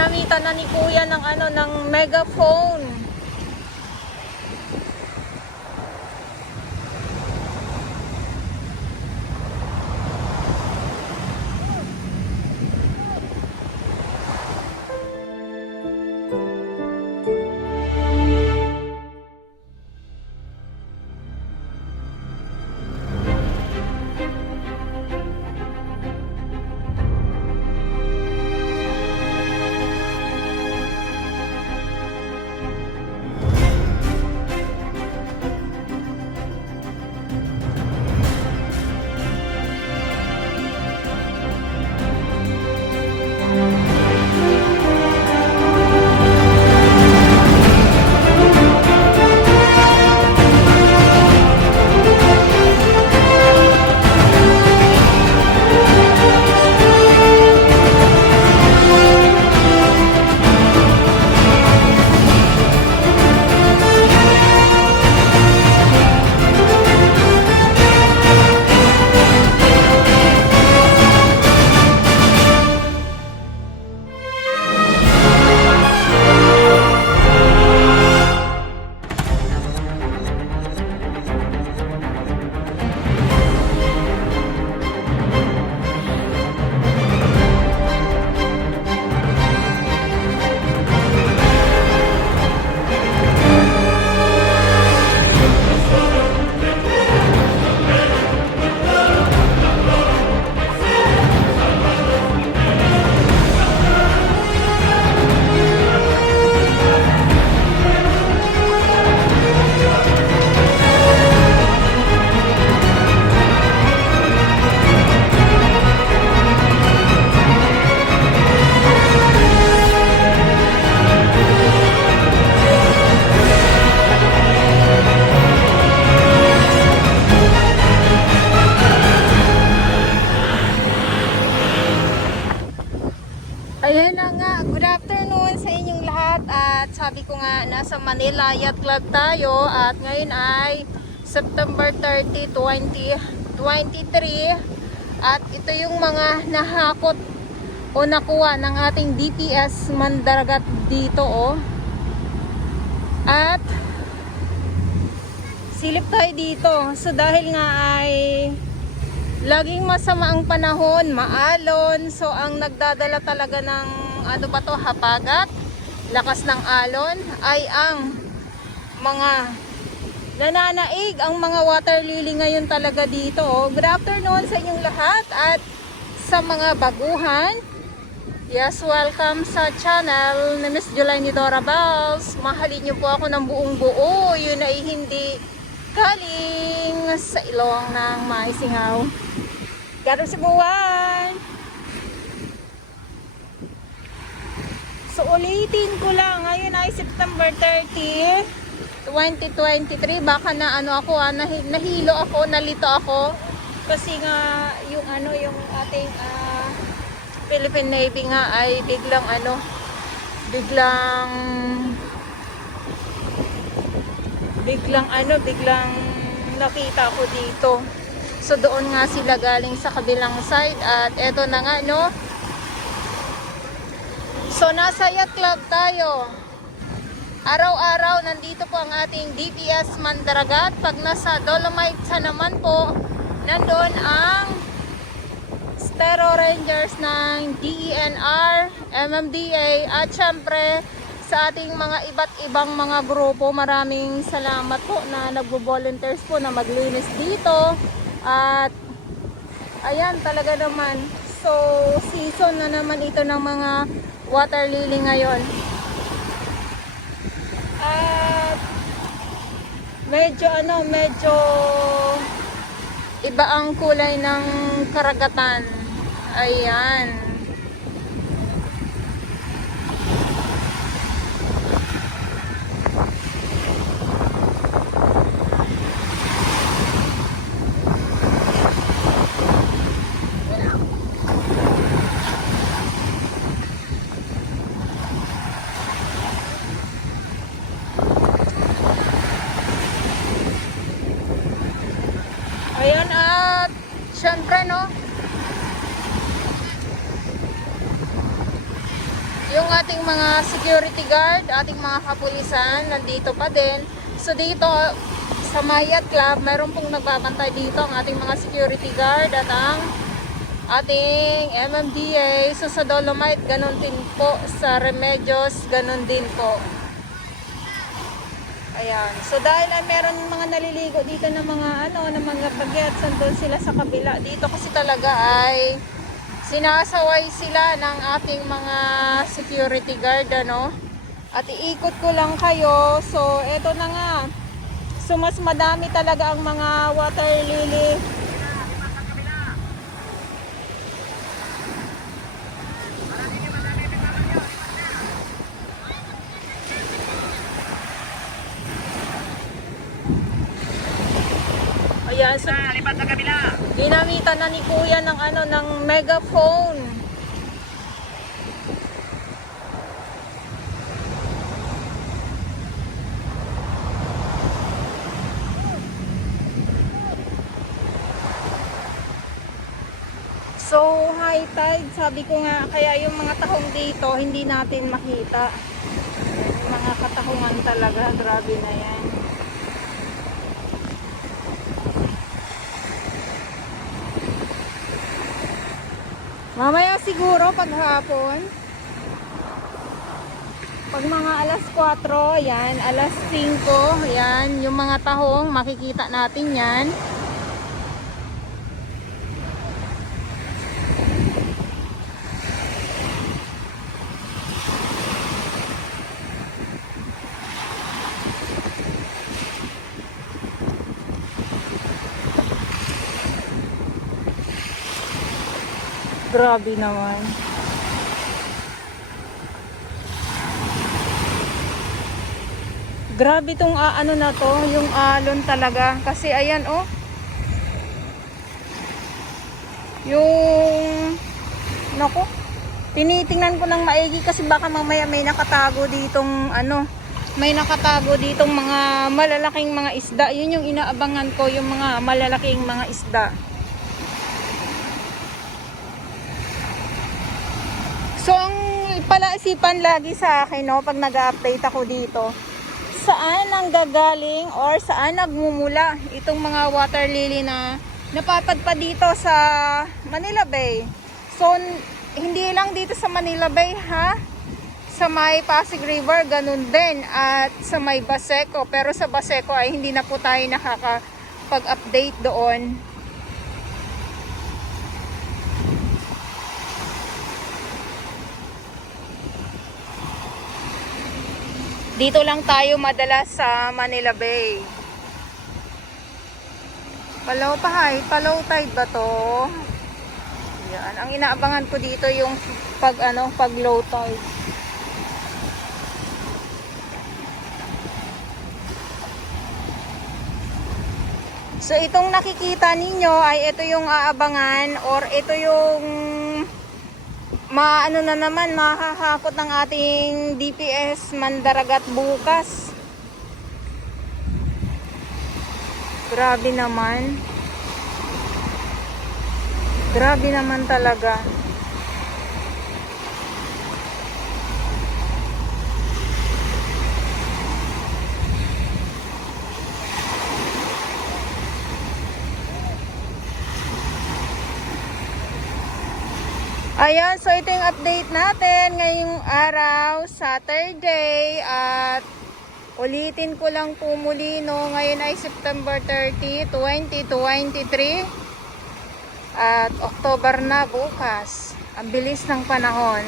ginamitan na ni Kuya ng ano, ng megaphone. Ayan na nga, good afternoon sa inyong lahat at sabi ko nga nasa Manila Yacht Club tayo at ngayon ay September 30, 2023 at ito yung mga nahakot o nakuha ng ating DPS Mandaragat dito at silip tayo dito. So dahil nga ay laging masama ang panahon, maalon. So ang nagdadala talaga ng ano ba to, habagat, lakas ng alon ay ang mga nananaig, ang mga water lily ngayon talaga dito. Good afternoon sa inyong lahat at sa mga baguhan. Yes, welcome sa channel ni Miss Jolaine Dora Bells. Mahalin niyo po ako ng buong buo. Yun ay hindi galing sa ilong ng maisingaw. Garo si buwan. So ulitin ko lang, ngayon ay September 30, 2023. Baka na ano ako, nahilo ako, nalito ako kasi nga yung ano, yung ating Philippine Navy nga ay biglang nakita ko dito. So doon nga sila galing sa kabilang side at eto na nga So nasa Yacht Club tayo. Araw-araw nandito po ang ating DPS Mandaragat. Pag nasa Dolomites naman po, nandun ang Stero Rangers ng DENR, MMDA at syempre sa ating mga iba't ibang mga grupo. Maraming salamat po na nagbo-volunteers po na maglinis dito. At ayan talaga naman, so season na naman ito ng mga water lily ngayon at medyo iba ang kulay ng karagatan. Ayan. Ayan at syempre Yung ating mga security guard, ating mga kapulisan, nandito pa din. So dito sa Mayat Club, mayroon pong nagbabantay dito ang ating mga security guard at ang ating MMDA. So sa Dolomite, ganun din po. Sa Remedios, ganun din po. Ayan. So dahil meron mga naliligo dito ng mga ng mga bagets, doon sila sa kabila. Dito kasi talaga ay sinasaway sila ng ating mga security guard, At iikot ko lang kayo. So eto na nga. So mas madami talaga ang mga water lily. Ayan, so Lipat sa kabila. ginamitan na ni Kuya ng ng megaphone. So high tide, sabi ko nga, kaya yung mga tahong dito hindi natin makita. Yung mga katahungan talaga, grabe na yan. Mamaya siguro paghapon, pag mga alas 4, yan, alas 5, yan, yung mga tahong makikita natin yan. Grabe naman. Grabe tong na to, yung alon talaga. Kasi ayan yung nako, tinitingnan ko ng maigi kasi baka mamaya may nakatago ditong may nakatago ditong mga malalaking mga isda. Yun yung inaabangan ko, yung mga malalaking mga isda. So, ang palaisipan lagi sa akin, pag nag-update ako dito, saan ang gagaling or saan nagmumula itong mga water lily na napapadpad dito sa Manila Bay. So, hindi lang dito sa Manila Bay, sa may Pasig River, ganun din. At sa may Baseco. Pero sa Baseco ay hindi na po tayo nakakapag-update doon. Dito lang tayo madalas sa Manila Bay. Palaw tide ba to? Yan. Ang inaabangan ko dito yung pag low tide. So itong nakikita ninyo ay ito yung aabangan or ito yung na naman, makakakot ng ating DPS Mandaragat bukas. Grabe naman. Grabe naman talaga. Ayan, so ito yung update natin ngayong araw, Saturday, at ulitin ko lang po muli, ngayon ay September 30, 2023 at October na bukas. Ang bilis ng panahon.